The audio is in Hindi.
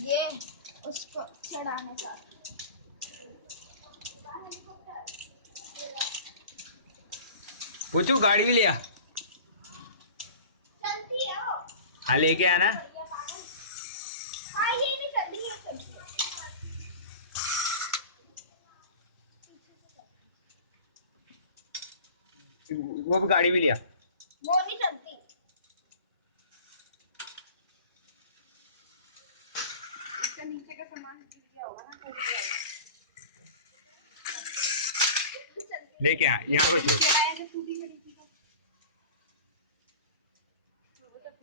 ये उसको चढ़ाने का। पूछू गाड़ी भी लिया। चलती है वो। हाँ लेके आना। हाँ ये भी चल रही है, चल रही है। वो भी गाड़ी भी लिया। वो नहीं चलती। इसका नीचे का सामान गिर गया होगा ना, टूट गया होगा। लेके आ यहाँ पे। चलाया जो टूटी चली थी।